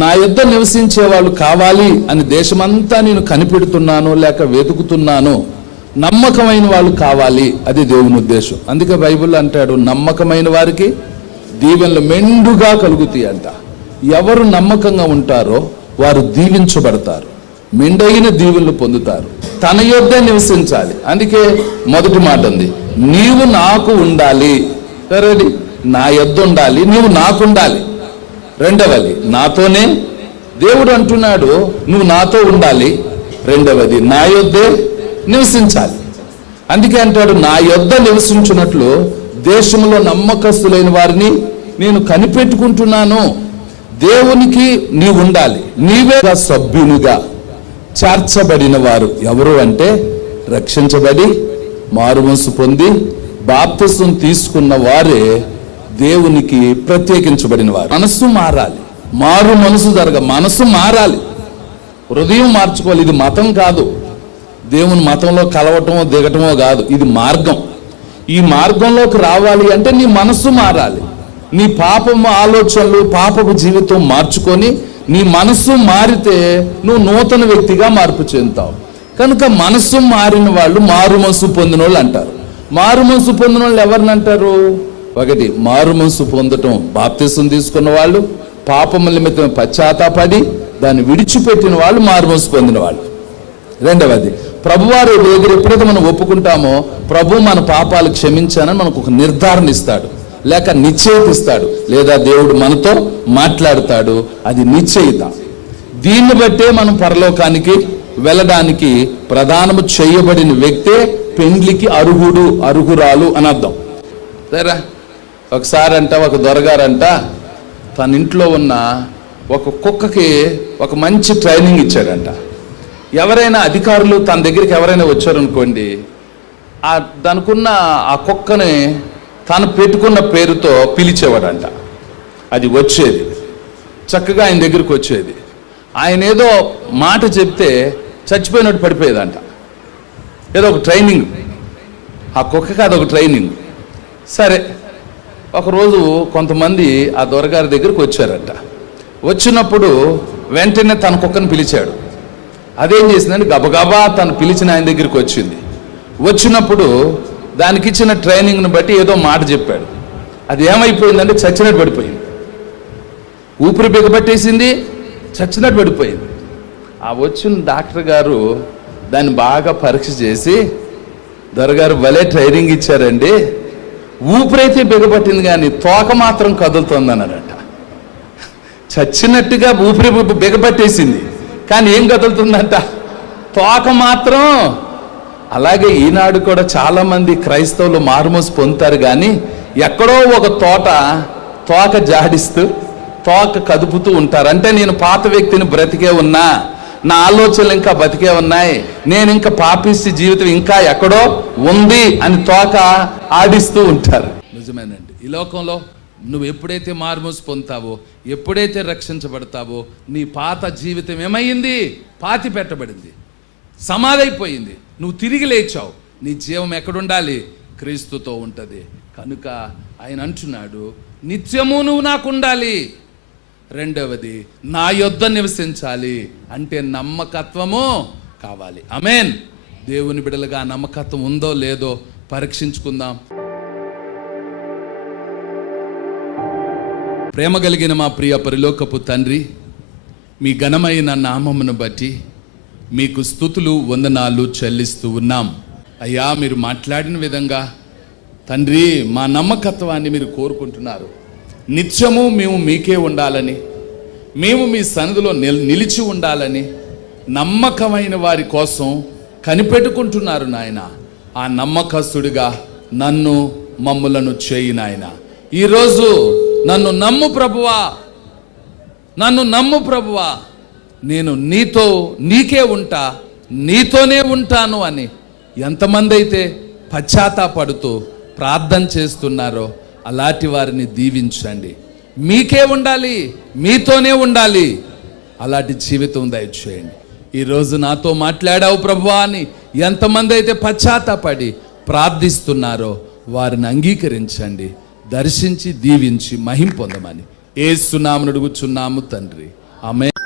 నా యొద్ద నివసించే వాళ్ళు కావాలి అని దేశమంతా నేను కనిపెడుతున్నాను లేక వెతుకుతున్నాను. నమ్మకమైన వాళ్ళు కావాలి, అది దేవుని ఉద్దేశం. అందుకే బైబిల్ అంటాడు, నమ్మకమైన వారికి దీవెనలు మెండుగా కలుగుతాయి అంట. ఎవరు నమ్మకంగా ఉంటారో వారు దీవించబడతారు, మెండైన దీవెనలు పొందుతారు. తన యొద్దే నివసించాలి. అందుకే మొదటి మాట ఉంది, నీవు నాకు ఉండాలి. సరేది, నా యొద్ద ఉండాలి, నీవు నాకు ఉండాలి. రెండవది, నాతోనే దేవుడు అంటున్నాడు, నువ్వు నాతో ఉండాలి. రెండవది, నా యొద్దే నివసించాలి. అందుకే అంటాడు, నా యొద్ద నివసించున్నట్లు దేశంలో నమ్మకస్తులైన వారిని నేను కనిపెట్టుకుంటున్నాను. దేవునికి నీవు ఉండాలి. నీవే సభ్యునిగా చేర్చబడిన వారు ఎవరు అంటే, రక్షించబడి మారుమనసు పొంది బాప్తిసం తీసుకున్న వారే దేవునికి ప్రత్యేకించబడిన వారు. మనస్సు మారాలి, మారు మనసు మనసు మారాలి, హృదయం మార్చుకోవాలి. ఇది మతం కాదు, దేవుని మతంలో కలవటమో దిగటమో కాదు, ఇది మార్గం. ఈ మార్గంలోకి రావాలి అంటే నీ మనస్సు మారాలి. నీ పాపము ఆలోచనలు, పాపపు జీవితం మార్చుకొని నీ మనస్సు మారితే నువ్వు నూతన వ్యక్తిగా మార్పు చెందుతావు. కనుక మనస్సు మారిన వాళ్ళు మారు మనసు పొందిన వాళ్ళు అంటారు. మారు మనసు పొందిన వాళ్ళు ఎవరిని అంటారు? ఒకటి, మారు మనసు పొందటం బాప్తిసం తీసుకున్న వాళ్ళు, పాపముల నిమిత్తం పశ్చాత్తాపడి దాన్ని విడిచిపెట్టిన వాళ్ళు మారు మనసు పొందిన వాళ్ళు. రెండవది, ప్రభువారి దగ్గర ఎప్పుడైతే మనం ఒప్పుకుంటామో ప్రభు మన పాపాలు క్షమించానని మనకు ఒక నిర్ధారణ ఇస్తాడు, లేక నిశ్చయిత ఇస్తాడు, లేదా దేవుడు మనతో మాట్లాడతాడు. అది నిశ్చయిత. దీన్ని బట్టే మనం పరలోకానికి వెళ్ళడానికి ప్రదానము చేయబడిన వ్యక్తే పెండ్లికి అర్హుడు, అర్హురాలు అని అర్థం. సరేరా, ఒకసారి అంట ఒక దొరగారంట తన ఇంట్లో ఉన్న ఒక కుక్కకి ఒక మంచి ట్రైనింగ్ ఇచ్చాడంట. ఎవరైనా అధికారులు తన దగ్గరికి ఎవరైనా వచ్చారనుకోండి, దానికున్న ఆ కుక్కని తను పెట్టుకున్న పేరుతో పిలిచేవాడంట. అది వచ్చేది, చక్కగా ఆయన దగ్గరికి వచ్చేది. ఆయన ఏదో మాట చెప్తే చచ్చిపోయినట్టు పడిపోయేదంట. ఏదో ఒక ట్రైనింగ్, ఆ కుక్కకి అదొక ట్రైనింగ్. సరే, ఒకరోజు కొంతమంది ఆ దొరగారి దగ్గరికి వచ్చారంట. వచ్చినప్పుడు వెంటనే తన కుక్కను పిలిచాడు. అదేం చేసిందంటే గబగబా తను పిలిచిన ఆయన దగ్గరికి వచ్చింది. వచ్చినప్పుడు దానికి ఇచ్చిన ట్రైనింగ్ను బట్టి ఏదో మాట చెప్పాడు. అది ఏమైపోయిందంటే చచ్చినట్టు పడిపోయింది. ఊపిరి బిగపట్టేసింది, చచ్చినట్టు పడిపోయింది. ఆ వచ్చిన డాక్టర్ గారు దాన్ని బాగా పరీక్ష చేసి, దొరగారు భలే ట్రైనింగ్ ఇచ్చారండి, ఊపిరైతే బిగపట్టింది కానీ తోక మాత్రం కదులుతుంది అన్నాడట. చచ్చినట్టుగా ఊపిరి బిగపట్టేసింది కానీ ఏం కదులుతుందంట? తోక మాత్రం. అలాగే ఈనాడు కూడా చాలామంది క్రైస్తవులు మారుమోసు పొందుతారు కానీ ఎక్కడో ఒక తోక జాడిస్తూ తోక కదుపుతూ ఉంటారు. అంటే నేను పాత వ్యక్తిని బ్రతికే ఉన్నా, నా ఆలోచనలు ఇంకా బతికే ఉన్నాయి, నేను ఇంకా పాపిష్టి జీవితం ఇంకా ఎక్కడో ఉంది అని తోక ఆడిస్తూ ఉంటారు. నిజమేనండి, ఈ లోకంలో నువ్వు ఎప్పుడైతే మారుమోసు పొందుతావో, ఎప్పుడైతే రక్షించబడతావో, నీ పాత జీవితం ఏమైంది? పాతి పెట్టబడింది, సమాధైపోయింది. నువ్వు తిరిగి లేచావు. నీ జీవం ఎక్కడుండాలి? క్రీస్తుతో ఉంటుంది. కనుక ఆయన అంటున్నాడు, నిత్యము నువ్వు నాకు ఉండాలి. రెండవది, నా యొద్ద నివసించాలి. అంటే నమ్మకత్వము కావాలి. ఆమేన్. దేవుని బిడ్డలుగా నమ్మకత్వం ఉందో లేదో పరీక్షించుకుందాం. ప్రేమ కలిగిన మా ప్రియ పరలోకపు తండ్రి, మీ ఘనమైన నామమును బట్టి మీకు స్తుతులు, వందనాలు చెల్లిస్తూ ఉన్నాం. అయ్యా, మీరు మాట్లాడిన విధంగా తండ్రి మా నమ్మకత్వాన్ని మీరు కోరుకుంటున్నారు. నిత్యము మేము మీకే ఉండాలని, మేము మీ సన్నిధిలో నిలిచి ఉండాలని నమ్మకమైన వారి కోసం కనిపెట్టుకుంటున్నారు నాయన. ఆ నమ్మకస్తుడిగా మమ్ములను చేయి నాయన. ఈరోజు నన్ను నమ్ము ప్రభువా, నన్ను నమ్ము ప్రభువా, నేను నీకే ఉంటా, నీతోనే ఉంటాను అని ఎంతమంది అయితే పశ్చాత్తాపడుతూ ప్రార్థన చేస్తున్నారో అలాంటి వారిని దీవించండి. మీకే ఉండాలి, మీతోనే ఉండాలి, అలాంటి జీవితం దయచేయండి. ఈరోజు నాతో మాట్లాడావు ప్రభువా అని ఎంతమంది అయితే పశ్చాత్తాపడి ప్రార్థిస్తున్నారో వారిని అంగీకరించండి, దర్శించి దీవించి మహిమ పొందమని యేసు నామమున అడుగుచున్నాము తండ్రి. ఆమేన్.